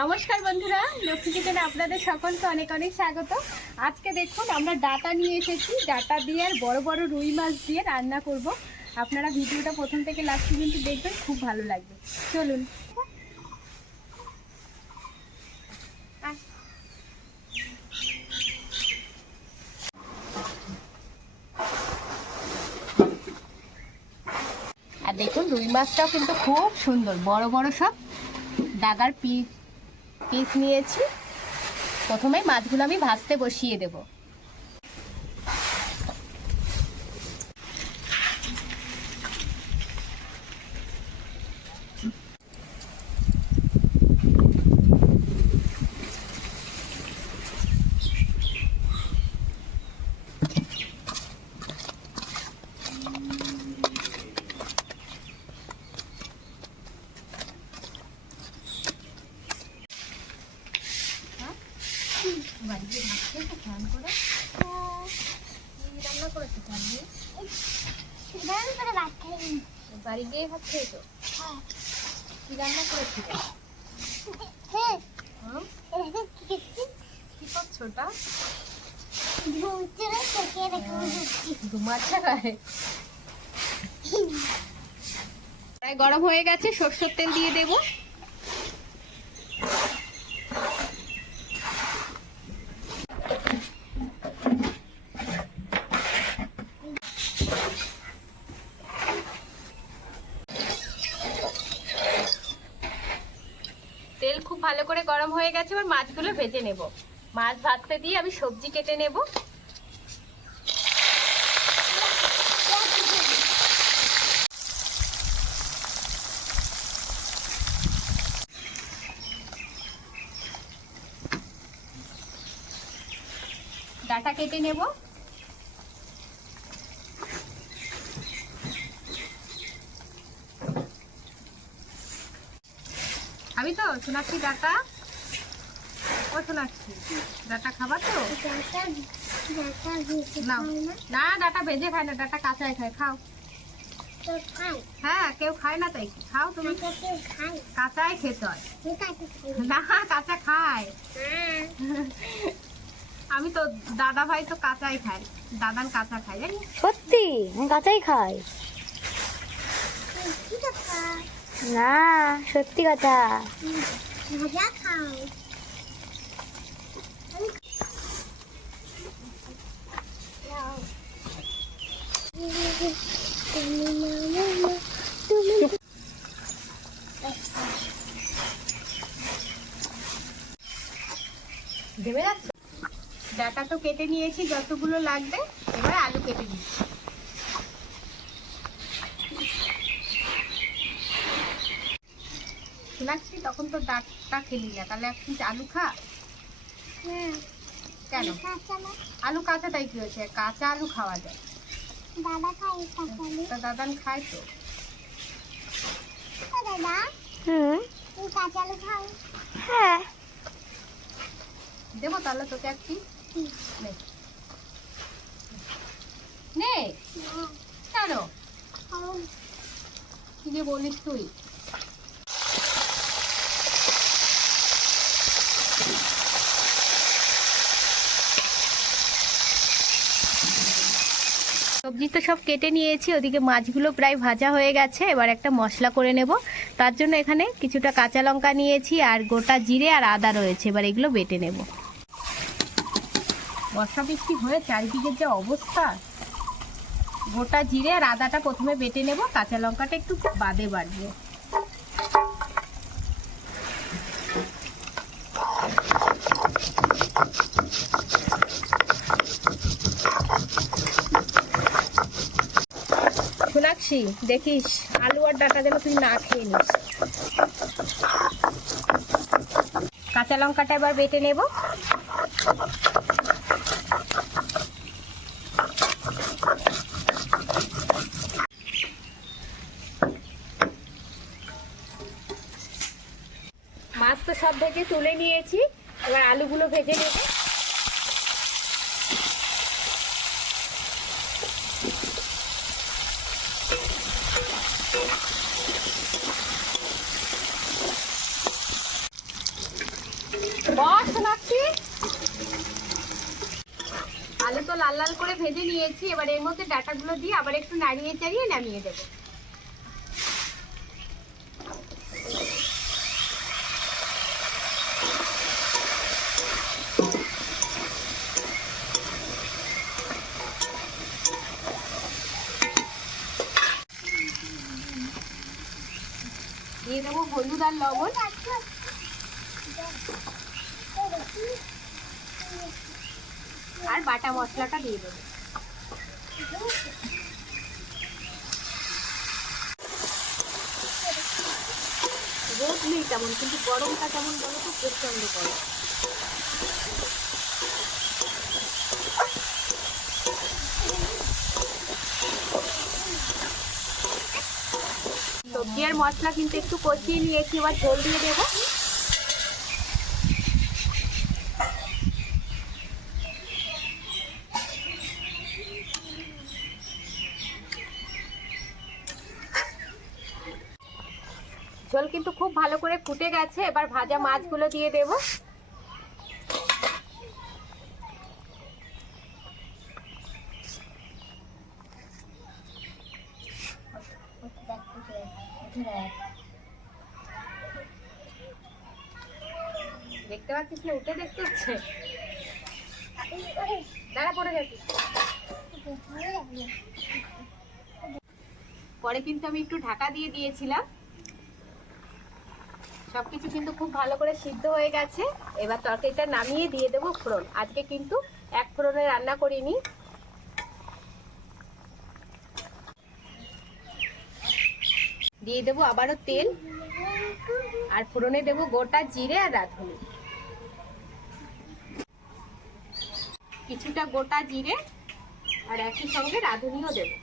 নমস্কার বন্ধুরা, লক্ষ্মী কিচেনে আপনাদের সকলকে অনেক অনেক স্বাগত। আজকে দেখুন আমরা ডাটা নিয়ে এসেছি। ডাটা দিয়ে আর বড় বড় রুই মাছ দিয়ে রান্না করব। আপনারা ভিডিওটা প্রথম থেকে লাস্ট পর্যন্ত দেখবেন, খুব ভালো লাগবে। চলুন। আর দেখুন রুই মাছটাও কিন্তু খুব সুন্দর, বড় বড় সব ডাগার পিস নিয়েছি। প্রথমে মাছগুলো আমি ভাজতে বসিয়ে দেব। বাড়ি গিয়ে ভাত খেয়েছো ফ্যান করে? রান্না করেছো বাড়ি গিয়ে ভাত খেয়েছো? কি রান্না করেছিল? কি করছো ওটা? ঘুমাচ্ছে গায়ে। গরম হয়ে গেছে, সরষের তেল দিয়ে দেবো। তেল খুব ভালো করে গরম হয়ে গেছে, এবার মাছগুলো ভেজে নেব। মাছ ভাজতে দিয়ে আমি সবজি কেটে নেব। ডাটা কেটে নেব। আমি তো সোনাক্ষী ডাটা, ও সোনাক্ষী ডাটা খাবার তো না, ডাটা ভেজে খায় না, ডাটা কাঁচাই খায়। খাও। হ্যাঁ, কেউ খায় না তাই খাও তুমি। কাঁচাই খেতে হয় না, কাঁচা খায়। আমি তো দাদা ভাই তো কাঁচাই খাই, দাদান কাঁচা খাই। জানি সত্যি আমি কাঁচাই খাই না, সত্যি কথা। দেবে যাচ্ছে। ডাটা তো কেটে নিয়েছি যতগুলো লাগবে, এবার আলু কেটে দিচ্ছি। শোনাচ্ছি তখন তো ডাটা খেলি না, তাহলে এক পিস আলু খা। কেন? আলু কাঁচা তাই কি হয়েছে, কাঁচা আলু খাওয়া যায়। দাদা খায় তা দাদান খায় তো। দাদা তুই কাঁচা আলু খাও? হ্যাঁ, দেবো তাহলে তোকে এক পিস। নে কেন কি যে বলিস তুই। সবজি তো সব কেটে নিয়েছি, ওদিকে মাছগুলো প্রায় ভাজা হয়ে গেছে। এবার একটা মশলা করে নেব। তার জন্য এখানে কিছুটা কাঁচা লঙ্কা নিয়েছি আর গোটা জিরে আর আদা রয়েছে, এবার এগুলো বেটে নেব। বর্ষা বৃষ্টি হয়ে চারিদিকের যে অবস্থা, গোটা জিরে আর আদাটা প্রথমে বেটে নেব, কাঁচা লঙ্কাটা একটু বাদে বাড়বে। সোনাক্ষী দেখিস আলু আর ডাটা যেন তুই না খেয়ে নিস। কাঁচা লঙ্কাটা এবার বেটে নেব। মাছ তো সব ভেজে তুলে নিয়েছি, এবার আলুগুলো ভেজে নেব। বস সোনাক্ষী। আলু তো লাল লাল করে ভেজে নিয়েছি, এবার এর মধ্যে ডাটাগুলো দিয়ে আবার একটু নাড়িয়ে চাড়িয়ে নামিয়ে দেবো। দিয়ে দেবো হলুদ আর লবণ, আর বাটা মশলাটা দিয়ে দেবো। রোদ নেই তেমন, কিন্তু গরমটা কেমন বলো তো, প্রচন্ড গরম। সবজি আর মশলা কিন্তু একটু কষিয়ে নিয়েছি, এবার ঝোল দিয়ে দেবো। ঝোল কিন্তু খুব ভালো করে ফুটে গেছে, এবার ভাজা মাছগুলো দিয়ে দেব। দেখতে পাচ্ছিস না, উঠে দেখতে হচ্ছে, দাঁড়া পড়ে গেছে। পরে কিন্তু আমি একটু ঢাকা দিয়ে দিয়েছিলাম। সবকিছু কিন্তু খুব ভালো করে সিদ্ধ হয়ে গেছে। এবার তরকারিটা নামিয়ে দিয়ে দেবো ফোড়ন। আজকে কিন্তু এক ফোড়নে রান্না করিনি। দিয়ে দেবো আবারও তেল, আর ফোড়নে দেবো গোটা জিরে আর রাঁধুনি। কিছুটা গোটা জিরে আর একই সঙ্গে রাঁধুনিও দেবো।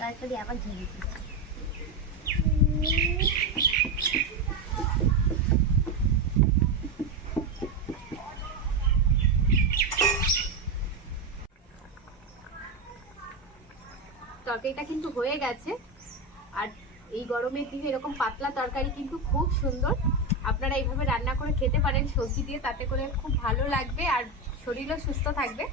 তারপরে আবার ঝুলি তরকারিটা কিন্তু হয়ে গেছে। আর এই গরমের দিনে এরকম পাতলা তরকারি কিন্তু খুব সুন্দর। আপনারা এইভাবে রান্না করে খেতে পারেন সবজি দিয়ে, তাতে করে খুব ভালো লাগবে আর শরীরও সুস্থ থাকবে।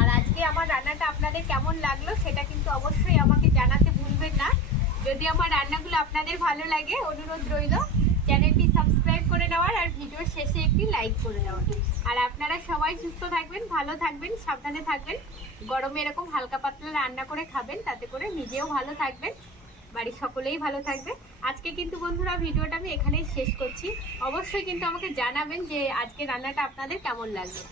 আর আজকে আমার রান্নাটা আপনাদের কেমন লাগলো সেটা কিন্তু অবশ্যই আমাকে জানাতে ভুলবেন না। যদি আমার রান্নাগুলো আপনাদের ভালো লাগে, অনুরোধ রইল চ্যানেলটি সাবস্ক্রাইব করে নেওয়ার আর ভিডিওর শেষে একটি লাইক করে নেওয়ার। আর আপনারা সবাই সুস্থ থাকবেন, ভালো থাকবেন, সাবধানে থাকবেন। গরমে এরকম হালকা পাতলা রান্না করে খাবেন, তাতে করে নিজেও ভালো থাকবেন, বাড়ির সকলেই ভালো থাকবে। আজকে কিন্তু বন্ধুরা ভিডিওটা আমি এখানেই শেষ করছি। অবশ্যই কিন্তু আমাকে জানাবেন যে আজকে রান্নাটা আপনাদের কেমন লাগলো।